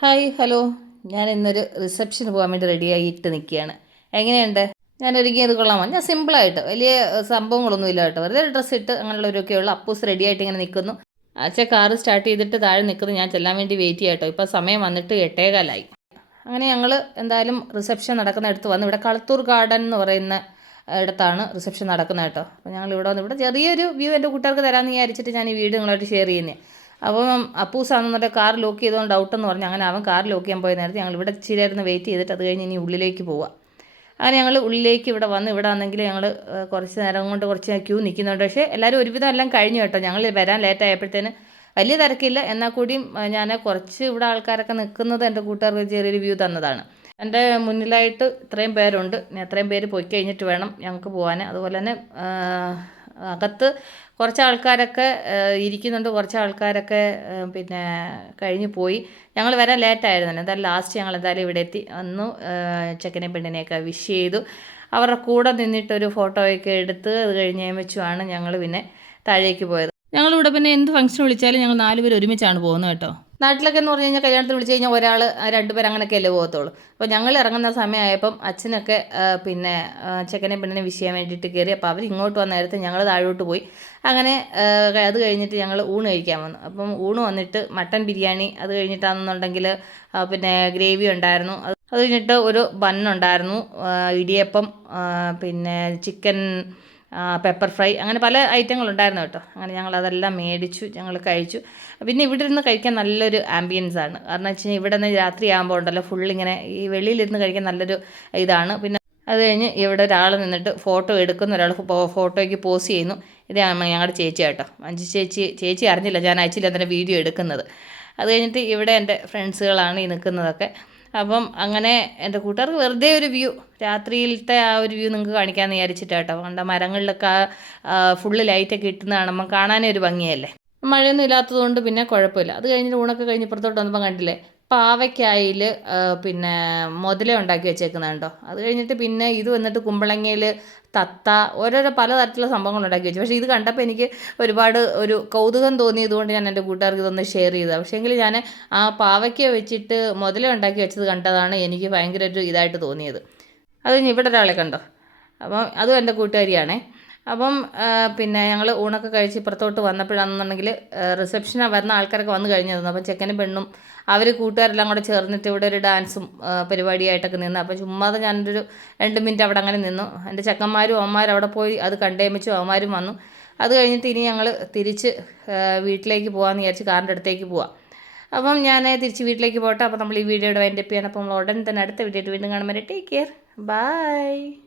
Hi hello. ഞാൻ ഇന്നൊരു റിസപ്ഷന് പോകാൻ വേണ്ടി റെഡിയായിട്ട് നിൽക്കുകയാണ്. എങ്ങനെയുണ്ട്? ഞാൻ ഒരുങ്ങിയത് കൊള്ളാമോ? ഞാൻ സിമ്പിളായിട്ട് വലിയ സംഭവങ്ങളൊന്നും ഇല്ല കേട്ടോ. വെറുതെ ഡ്രസ്സ് ഇട്ട് അങ്ങനെയുള്ളവരൊക്കെ ഉള്ളു. അപ്പൂസ് റെഡിയായിട്ട് ഇങ്ങനെ നിൽക്കുന്നു. അച്ഛൻ കാറ് സ്റ്റാർട്ട് ചെയ്തിട്ട് താഴെ നിൽക്കുന്നു. ഞാൻ ചെല്ലാൻ വേണ്ടി വെയിറ്റ് ചെയ്യാം കേട്ടോ. ഇപ്പോൾ സമയം വന്നിട്ട് എട്ടേകാലായി. അങ്ങനെ ഞങ്ങൾ എന്തായാലും റിസപ്ഷൻ നടക്കുന്ന അടുത്ത് വന്ന്. ഇവിടെ കളത്തൂർ ഗാർഡൻ എന്ന് പറയുന്ന ഇടത്താണ് റിസപ്ഷൻ നടക്കുന്നത് കേട്ടോ. അപ്പോൾ ഞങ്ങൾ ഇവിടെ വന്ന്. ഇവിടെ ചെറിയൊരു വ്യൂ എന്റെ കൂട്ടുകാർക്ക് തരാമെന്ന് വിചാരിച്ചിട്ട് ഞാൻ ഈ വീഡിയോ നിങ്ങളായിട്ട് ഷെയർ ചെയ്യുന്നത് അപ്പം അപ്പൂസാണെന്നുണ്ടെ കാർ ലോക്ക് ചെയ്തുകൊണ്ട് ഡൗട്ടെന്ന് പറഞ്ഞ്. അങ്ങനെ അവൻ കാർ ലോക്ക് ചെയ്യാൻ പോയ നേരത്തെ ഞങ്ങൾ ഇവിടെ ചിരായിരുന്നു വെയിറ്റ് ചെയ്തിട്ട് അത് കഴിഞ്ഞ് ഇനി ഉള്ളിലേക്ക് പോവാം. അങ്ങനെ ഞങ്ങൾ ഉള്ളിലേക്ക് ഇവിടെ വന്ന് ഇവിടെ വന്നെങ്കിൽ ഞങ്ങൾ കുറച്ച് നേരം കൊണ്ട് കുറച്ച് ക്യൂ നിൽക്കുന്നുണ്ട് പക്ഷേ എല്ലാവരും ഒരുവിധം എല്ലാം കഴിഞ്ഞു കേട്ടോ. ഞങ്ങൾ വരാൻ ലേറ്റ് ആയപ്പോഴത്തേന് വലിയ തിരക്കില്ല. എന്നാൽ കൂടിയും ഞാൻ കുറച്ച് ഇവിടെ ആൾക്കാരൊക്കെ നിൽക്കുന്നത് എന്റെ കൂട്ടുകാർക്ക് ചെറിയൊരു വ്യൂ തന്നതാണ്. എന്റെ മുന്നിലായിട്ട് ഇത്രയും പേരുണ്ട്. ഇനി അത്രയും പേര് പോയി കഴിഞ്ഞിട്ട് വേണം ഞങ്ങൾക്ക് പോകാൻ അതുപോലെ തന്നെ അകത്ത് കുറച്ച് ആൾക്കാരൊക്കെ ഇരിക്കുന്നുണ്ട്. കുറച്ച് ആൾക്കാരൊക്കെ പിന്നെ കഴിഞ്ഞു പോയി. ഞങ്ങൾ വരാൻ ലേറ്റായിരുന്നു എന്തായാലും ലാസ്റ്റ് ഞങ്ങൾ എന്തായാലും ഇവിടെ എത്തി. വന്നു ചെക്കനെ പെണ്ണിനെയൊക്കെ വിഷ് ചെയ്തു. അവരുടെ കൂടെ നിന്നിട്ടൊരു ഫോട്ടോയൊക്കെ എടുത്ത് അത് കഴിഞ്ഞ് വെച്ചുമാണ് ഞങ്ങൾ പിന്നെ താഴേക്ക് പോയത്. ഞങ്ങളിവിടെ പിന്നെ എന്ത് ഫംഗ്ഷൻ വിളിച്ചാലും ഞങ്ങൾ നാലുപേർ ഒരുമിച്ചാണ് പോകുന്നത് കേട്ടോ. നാട്ടിലൊക്കെ എന്ന് പറഞ്ഞു കഴിഞ്ഞാൽ കല്യാണത്തിന് വിളിച്ചു കഴിഞ്ഞാൽ ഒരാൾ രണ്ടുപേർ അങ്ങനെയൊക്കെയല്ലേ പോകത്തുള്ളൂ. അപ്പോൾ ഞങ്ങൾ ഇറങ്ങുന്ന സമയമായപ്പം അച്ഛനൊക്കെ പിന്നെ ചെക്കനെ പെണ്ണിനെ വിഷ് ചെയ്യാൻ വേണ്ടിയിട്ട് കയറി. അപ്പോൾ അവർ ഇങ്ങോട്ട് വന്ന നേരത്തെ ഞങ്ങൾ താഴോട്ട് പോയി. അങ്ങനെ അത് കഴിഞ്ഞിട്ട് ഞങ്ങൾ ഊണ് കഴിക്കാൻ വന്നു. അപ്പം ഊണ് വന്നിട്ട് മട്ടൻ ബിരിയാണി അത് കഴിഞ്ഞിട്ടാണെന്നുണ്ടെങ്കിൽ പിന്നെ ഗ്രേവി ഉണ്ടായിരുന്നു. അത് കഴിഞ്ഞിട്ട് ഒരു ബണ്ണുണ്ടായിരുന്നു ഇടിയപ്പം പിന്നെ ചിക്കൻ പെപ്പർ ഫ്രൈ അങ്ങനെ പല ഐറ്റങ്ങളുണ്ടായിരുന്നു കേട്ടോ. അങ്ങനെ ഞങ്ങൾ അതെല്ലാം മേടിച്ചു ഞങ്ങൾ കഴിച്ചു. പിന്നെ ഇവിടെ ഇരുന്ന് കഴിക്കാൻ നല്ലൊരു ആംബിയൻസ് ആണ്. കാരണം വെച്ച് കഴിഞ്ഞാൽ ഇവിടെ നിന്ന് രാത്രി ആകുമ്പോൾ ഉണ്ടല്ലോ ഫുൾ ഇങ്ങനെ ഈ വെളിയിലിരുന്ന് കഴിക്കാൻ നല്ലൊരു ഇതാണ്. പിന്നെ അത് കഴിഞ്ഞ് ഇവിടെ ഒരാൾ നിന്നിട്ട് ഫോട്ടോ എടുക്കുന്ന. ഒരാൾ ഫോട്ടോയ്ക്ക് പോസ് ചെയ്യുന്നു. ഇതാണ് ഞങ്ങളുടെ ചേച്ചി കേട്ടോ. അഞ്ച് ചേച്ചി ചേച്ചി അറിഞ്ഞില്ല ഞാൻ അയച്ചില്ല അതിന്റെ വീഡിയോ എടുക്കുന്നത്. അത് കഴിഞ്ഞിട്ട് ഇവിടെ എന്റെ ഫ്രണ്ട്സുകളാണ് ഈ നിൽക്കുന്നതൊക്കെ അപ്പം അങ്ങനെ എന്റെ കൂട്ടുകാർക്ക് വെറുതെ ഒരു വ്യൂ രാത്രിയിലത്തെ ആ ഒരു വ്യൂ നിങ്ങൾക്ക് കാണിക്കാമെന്ന് വിചാരിച്ചിട്ടാട്ടോ. കണ്ട മരങ്ങളിലൊക്കെ ഫുള്ള് ലൈറ്റൊക്കെ ഇട്ടുന്നതാണ് നമ്മൾ കാണാനേ ഒരു ഭംഗിയല്ലേ? മഴയൊന്നും ഇല്ലാത്തതുകൊണ്ട് പിന്നെ കുഴപ്പമില്ല. അത് കഴിഞ്ഞിട്ട് ഊണൊക്കെ കഴിഞ്ഞ് ഇപ്പുറത്തോട്ട് വന്നപ്പോൾ കണ്ടില്ലേ? പാവയ്ക്കായിൽ പിന്നെ മുതല ഉണ്ടാക്കി വെച്ചേക്കുന്നത് കേട്ടോ അത് കഴിഞ്ഞിട്ട് പിന്നെ ഇത് വന്നിട്ട് കുമ്പളങ്ങയിൽ തത്ത ഓരോരോ പലതരത്തിലുള്ള സംഭവങ്ങൾ ഉണ്ടാക്കി വെച്ചു. പക്ഷേ ഇത് കണ്ടപ്പോൾ എനിക്ക് ഒരുപാട് ഒരു കൗതുകം തോന്നിയതുകൊണ്ട് ഞാൻ എന്റെ കൂട്ടുകാർക്ക് ഇതൊന്ന് ഷെയർ ചെയ്തതാണ് പക്ഷേ എങ്കിൽ ഞാൻ ആ പാവയ്ക്ക വെച്ചിട്ട് മുതല ഉണ്ടാക്കി വെച്ചത് കണ്ടതാണ് എനിക്ക് ഭയങ്കര ഒരു ഇതായിട്ട് തോന്നിയത്. അത് ഇവിടെ ഒരാളെ കണ്ടോ? അപ്പം അതും എന്റെ കൂട്ടുകാരിയാണേ. അപ്പം പിന്നെ ഞങ്ങൾ ഊണൊക്കെ കഴിച്ച് ഇപ്പുറത്തോട്ട് വന്നപ്പോഴാണെന്നുണ്ടെങ്കിൽ റിസപ്ഷന വരുന്ന ആൾക്കാരൊക്കെ വന്നു കഴിഞ്ഞിരുന്നു. അപ്പം ചെക്കനും പെണ്ണും അവർ കൂട്ടുകാരെല്ലാം കൂടെ ചേർന്നിട്ട് ഇവിടെ ഒരു ഡാൻസും പരിപാടിയായിട്ടൊക്കെ നിന്ന്. അപ്പം ചുമ്മാതെ ഞാനൊരു രണ്ട് മിനിറ്റ് അവിടെ അങ്ങനെ നിന്നു. എന്റെ ചെക്കന്മാരും അമ്മമാരും അവിടെ പോയി അത് കണ്ടേമിച്ചു അവന്മാരും വന്നു. അത് കഴിഞ്ഞിട്ട് ഇനി ഞങ്ങൾ തിരിച്ച് വീട്ടിലേക്ക് പോകാമെന്ന് വിചാരിച്ച് കാറിന്റെ അടുത്തേക്ക് പോവാം. അപ്പം ഞാൻ തിരിച്ച് വീട്ടിലേക്ക് പോട്ടെ. അപ്പോൾ നമ്മൾ ഈ വീഡിയോയുടെ വൈൻഡപ്പ് ചെയ്യണം അപ്പം ഉടൻ തന്നെ അടുത്ത വീഡിയോ വീണ്ടും കാണുമ്പോൾ ടേക്ക് കെയർ. ബൈ